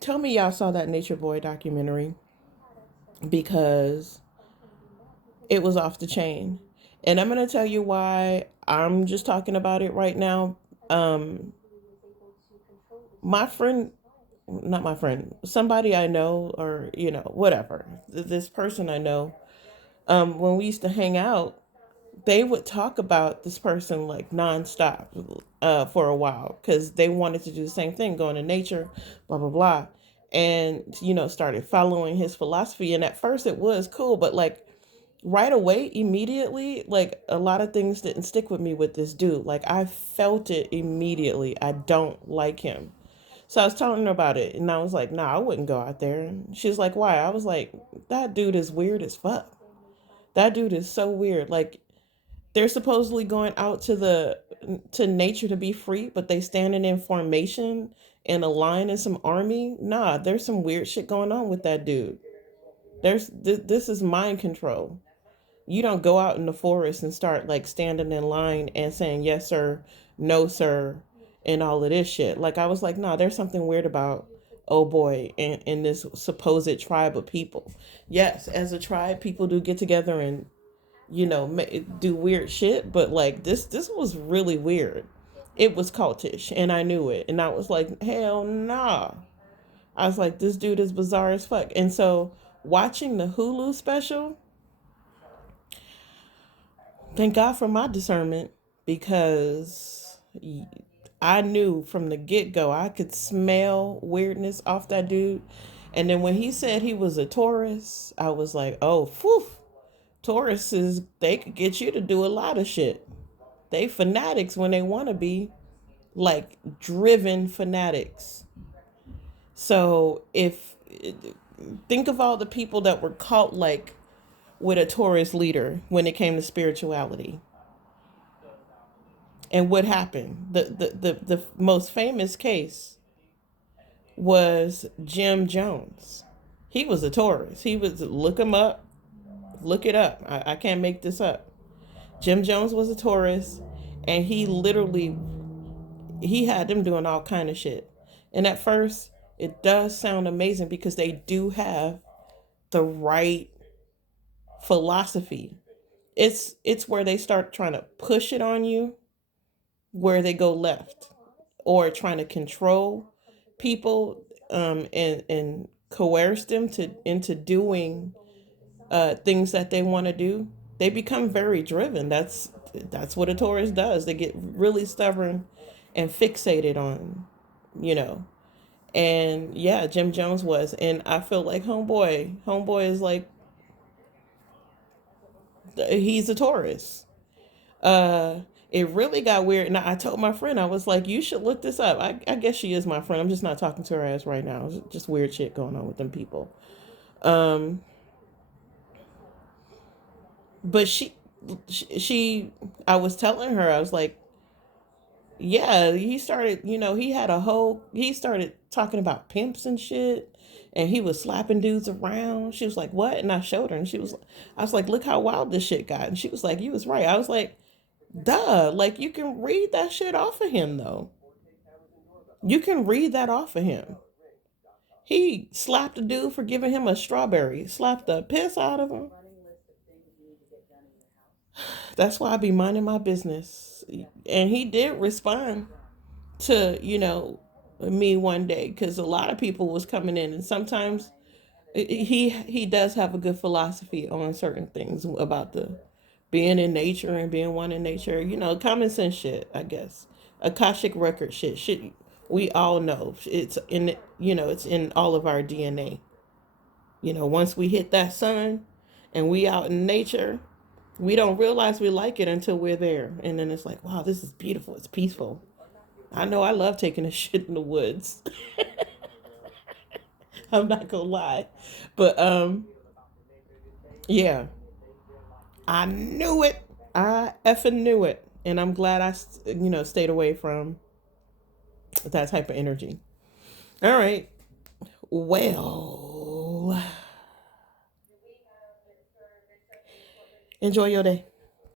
Tell me y'all saw that Nature Boy documentary, because it was off the chain. And I'm going to tell you why I'm just talking about it right now. Um, my friend, not my friend, somebody I know, or, whatever, this person I know, when we used to hang out, they would talk about this person like nonstop for a while, because they wanted to do the same thing, go into nature, blah, blah, blah. And, started following his philosophy. And at first it was cool, but like right away, immediately, like a lot of things didn't stick with me with this dude. Like I felt it immediately. I don't like him. So I was telling her about it, and I was like, nah, I wouldn't go out there. And she's like, why? I was like, that dude is weird as fuck. That dude is so weird. Like they're supposedly going out to nature to be free, but they standing in formation in a line in some army. Nah, there's some weird shit going on with that dude. This is mind control. You don't go out in the forest and start like standing in line and saying yes sir, no sir, and all of this shit. Like I was like, nah, there's something weird about oh boy in this supposed tribe of people. Yes, as a tribe, people do get together and do weird shit, but like this was really weird. It was cultish, and I knew it, and I was like, hell nah. I was like, this dude is bizarre as fuck. And so watching the Hulu special, thank God for my discernment, because I knew from the get go I could smell weirdness off that dude. And then when he said he was a Taurus, I was like, oh, phew. Tauruses, they could get you to do a lot of shit. They fanatics when they want to be, like driven fanatics. So if think of all the people that were caught like with a Taurus leader when it came to spirituality. And what happened? The most famous case was Jim Jones. He was a Taurus. He was, look him up, look it up. I can't make this up. Jim Jones was a Taurus, and he had them doing all kind of shit. And at first, it does sound amazing because they do have the right philosophy. It's where they start trying to push it on you, where they go left, or trying to control people, and coerce them to into doing things that they want to do. They become very driven. That's what a Taurus does. They get really stubborn and fixated on, you know. And yeah, Jim Jones was, and I feel like homeboy is like, he's a Taurus. Uh, it really got weird. And I told my friend, I was like, you should look this up. I guess she is my friend. I'm just not talking to her ass right now. It's just weird shit going on with them people. Um, but she, I was telling her, I was like, yeah, he started, he started talking about pimps and shit. And he was slapping dudes around. She was like, what? And I showed her, and I was like, look how wild this shit got. And she was like, you was right. I was like, duh. Like, you can read that shit off of him, though. You can read that off of him. He slapped a dude for giving him a strawberry, slapped the piss out of him. That's why I be minding my business. And he did respond to, me one day, because a lot of people was coming in, and sometimes he does have a good philosophy on certain things about the being in nature and being one in nature. Common sense shit, I guess. Akashic record shit we all know. It's in all of our DNA. Once we hit that sun and we out in nature, we don't realize we like it until we're there. And then it's like, wow, this is beautiful. It's peaceful. I know I love taking a shit in the woods. I'm not gonna lie. But yeah, I knew it. I effing knew it. And I'm glad stayed away from that type of energy. All right. Well, enjoy your day.